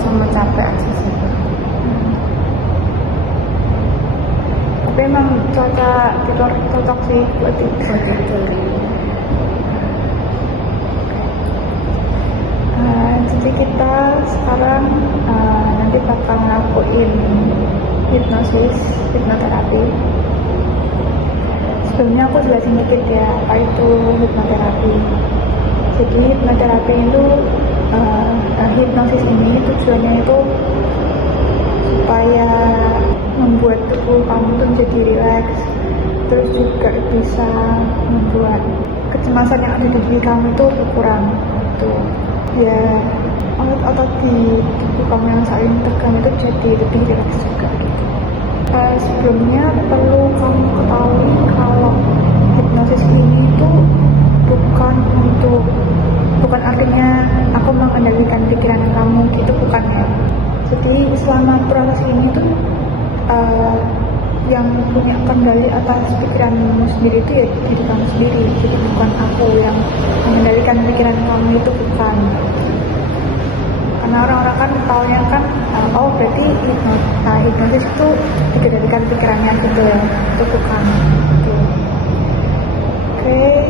sama capek aja sih. Tapi emang cuaca tidur cocok sih buat tidur. Jadi kita sekarang nanti bakal ngelakuin hipnoterapi. Sebelumnya aku jelasin dikit ya apa itu hipnoterapi. Jadi hipnoterapi itu hipnosis ini tujuannya itu supaya membuat tubuh kamu tuh jadi rileks, terus juga bisa membuat kecemasan yang ada di diri kamu itu berkurang gitu. Ya otot-otot di tubuh kamu yang saling tegang itu jadi lebih rileks juga gitu. Sebelumnya perlu kamu ketahui kalau hipnosis ini tuh bukan artinya aku mengendalikan pikiran kamu gitu, bukan ya. Jadi selama proses ini tuh yang punya kendali atas pikiranmu sendiri itu ya diri kamu sendiri. Jadi bukan aku yang mengendalikan pikiran kamu, itu bukan. Karena orang-orang kan taunya kan berarti hipnosis itu dikendalikan pikirannya gitu ya, itu bukan gitu. Oke,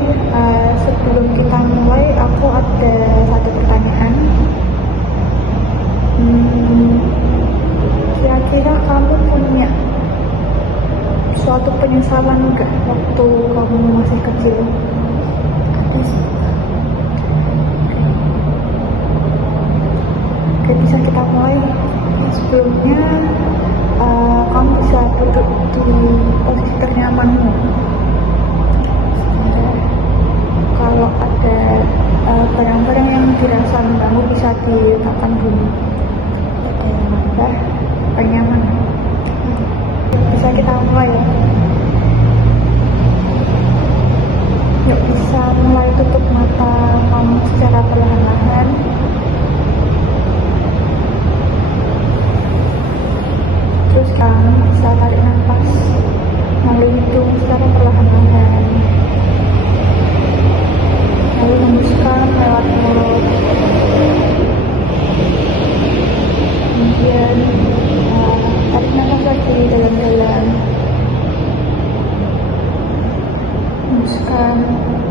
sebelum kita mulai aku ada satu pertanyaan. Kira-kira kamu punya suatu penyesalan nggak waktu kamu masih kecil? Ada sih. Oke, bisa kita mulai. Sebelumnya kamu bisa duduk di posisi ternyamanmu. Kalau ada barang-barang yang dirasa mengganggu bisa diletakkan dulu. Nyaman. Bisa kita mulai ya. Yuk, bisa mulai tutup mata kamu secara perlahan-lahan. Terus kamu bisa tarik nafas melalui hidung secara perlahan-lahan, lalu hembuskan lewat mulut. Kemudian tarik nafas lagi dalam-dalam, hembuskan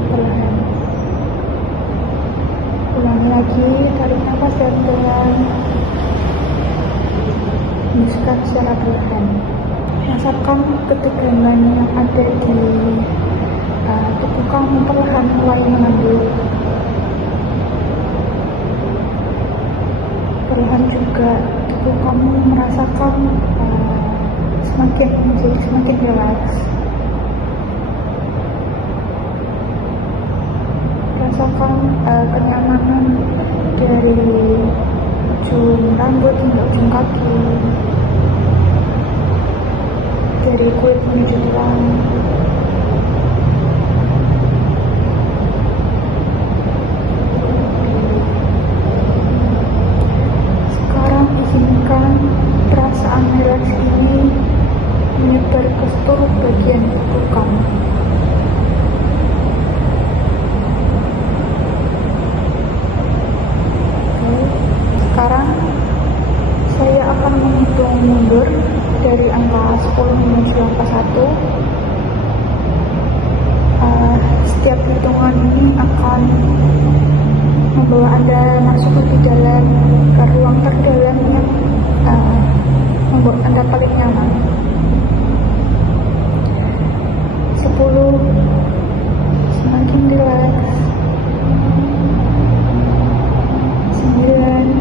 perlahan. Ulangi lagi, tarik nafas dalam-dalam, hembuskan secara perlahan. Rasakan ketegangan yang ada di tubuh kamu perlahan mulai mengambil. Perlahan juga tubuh kamu merasakan semakin rileks. Rasakan kenyamanan dari ujung rambut hingga ujung kaki, dari kulit menuju tulang. Sekarang izinkan perasaan rileks ini menyebar ke seluruh bagian tubuh kamu. Sekarang saya akan menghitung mundur dari angka 10 menuju angka 1. Setiap hitungan ini akan membawa Anda masuk lebih dalam ke ruang terdalam yang membuat Anda paling nyaman. 10, semakin rileks. 9,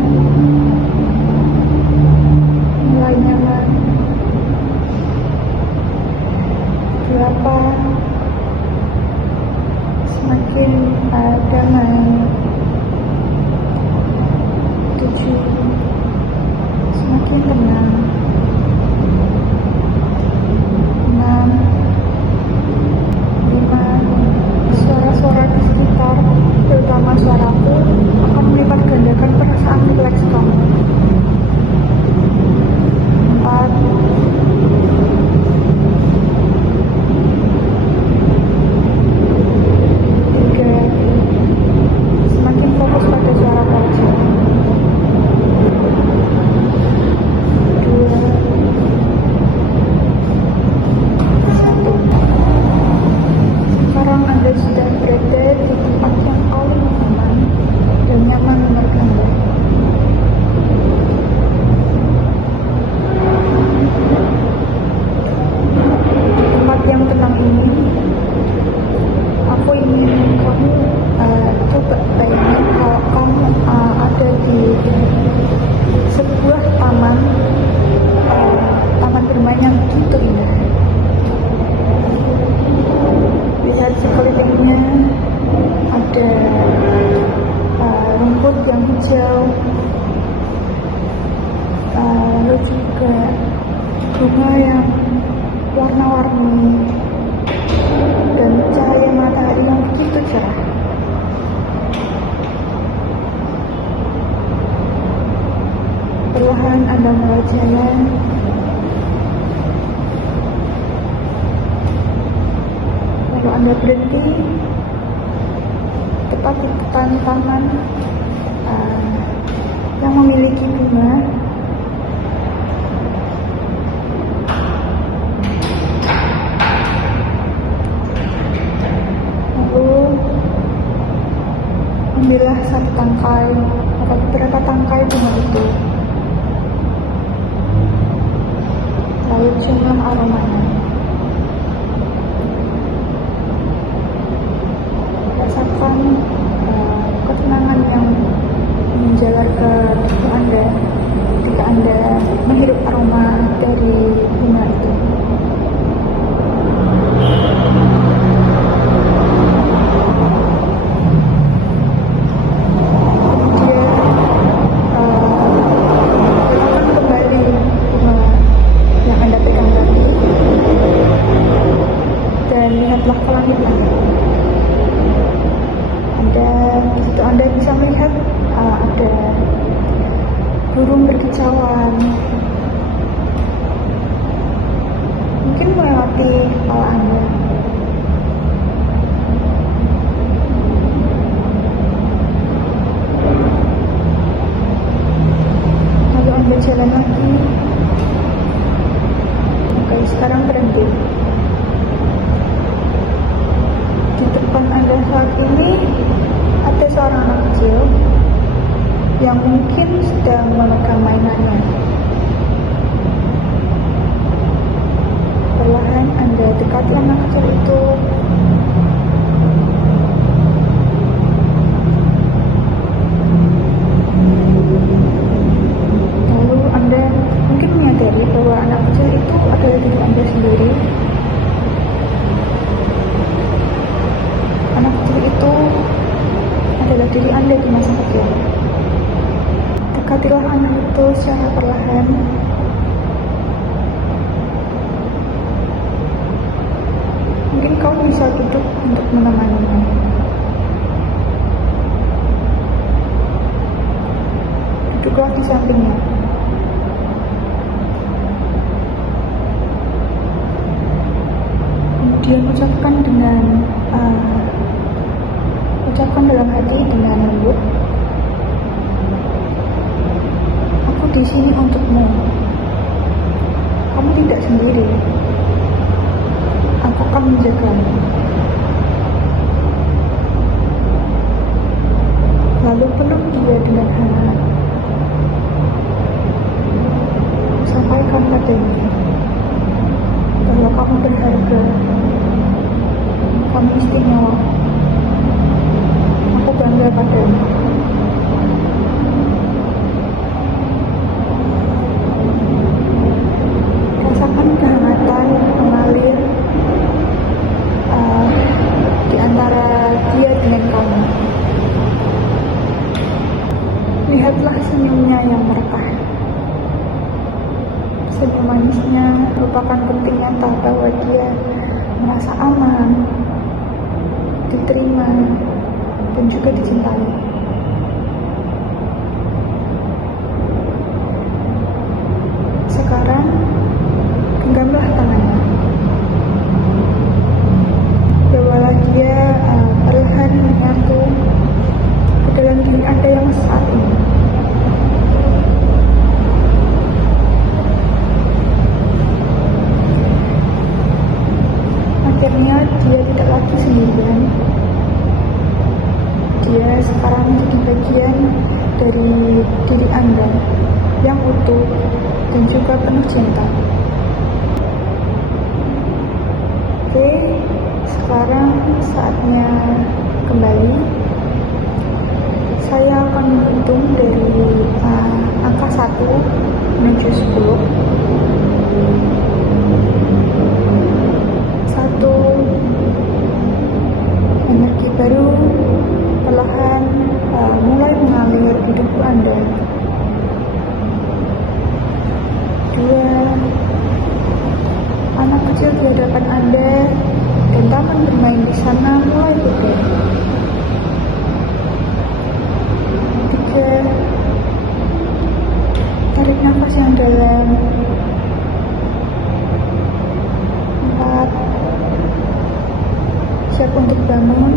mulai nyaman. 8, semakin damai. hijau, lalu juga bunga yang warna-warni, dan cahaya matahari yang begitu cerah. Perlahan Anda mulai jalan, lalu Anda berhenti tepat di depan taman yang memiliki bunga. Lalu ambillah satu tangkai atau beberapa tangkai bunga itu, lalu ciumlah aromanya. Rasakan ketenangan yang menjalar ke tubuh Anda ketika Anda menghirup aroma dari bunga itu. Lihatlah ke langit Anda. Di situ Anda bisa melihat ada burung berkicauan, mungkin melewati kepala Anda. Lalu Anda jalan lagi. Oke, sekarang berhenti. Di depan Anda saat ini ada seorang anak kecil yang mungkin sedang memegang mainannya. Perlahan Anda dekati anak kecil itu. Lalu Anda mungkin menyadari bahwa anak kecil itu adalah diri Anda sendiri. Anak kecil itu adalah diri Anda di masa kecil. Dekatilah anak itu secara perlahan. Mungkin kau bisa duduk untuk menemaninya. Duduklah di sampingnya. Kemudian ucapkan dalam hati dengan lembut, aku di sini untukmu. Kamu tidak sendiri. Aku akan menjagamu. Lalu peluk dia dengan hangat. Sampaikan padanya bahwa kamu berharga, kamu istimewa. Aku bangga padamu. Rasakan kehangatan mengalir di antara dia dengan kamu. Lihatlah senyumnya yang merekah. Senyum manisnya merupakan bukti nyata bahwa dia merasa aman, diterima, dan juga dicintai. Sekarang genggamlah tangannya. Bawalah dia perlahan menyatu ke dalam diri Anda yang saat ini. Akhirnya dia tidak lagi sendirian. Dia sekarang menjadi bagian dari diri Anda yang utuh dan juga penuh cinta. Oke, sekarang saatnya kembali. Saya akan menghitung dari angka 1 menuju 10. 1, energi baru perlahan mulai mengalir di tubuh Anda. Anda. 2. Anak kecil di hadapan Anda dan taman bermain di sana mulai tutup. 3. Tarik nafas yang dalam. 4. Siap untuk bangun.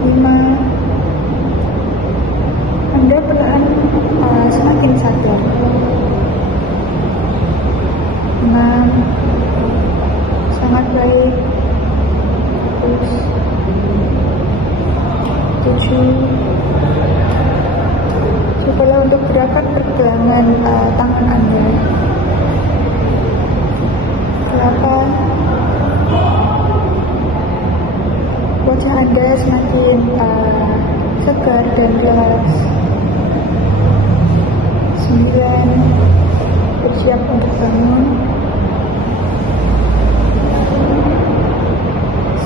5. Anda perlahan semakin sadar. 6. Sangat baik. Terus. 7. Cobalah untuk gerakan pergelangan tangan Anda. 8. Wajah Anda semakin segar dan rileks. 9. Bersiap untuk bangun.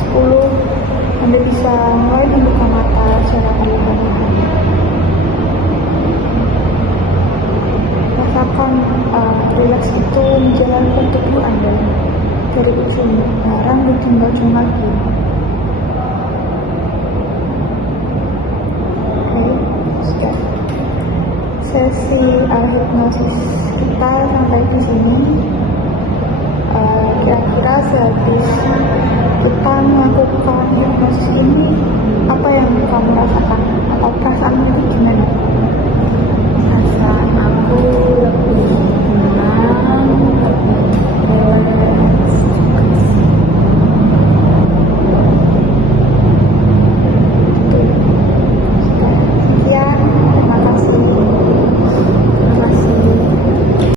10. Anda bisa mulai membuka mata secara perlahan. Rasakan rileks itu menjalankan tubuh Anda dari ujung rambut hingga ujung kaki. Oke, sudah. Sesi hipnosis kita sampai di sini. Kira-kira sehabis kita melakukan hipnosis ini, apa yang kamu rasakan atau perasaan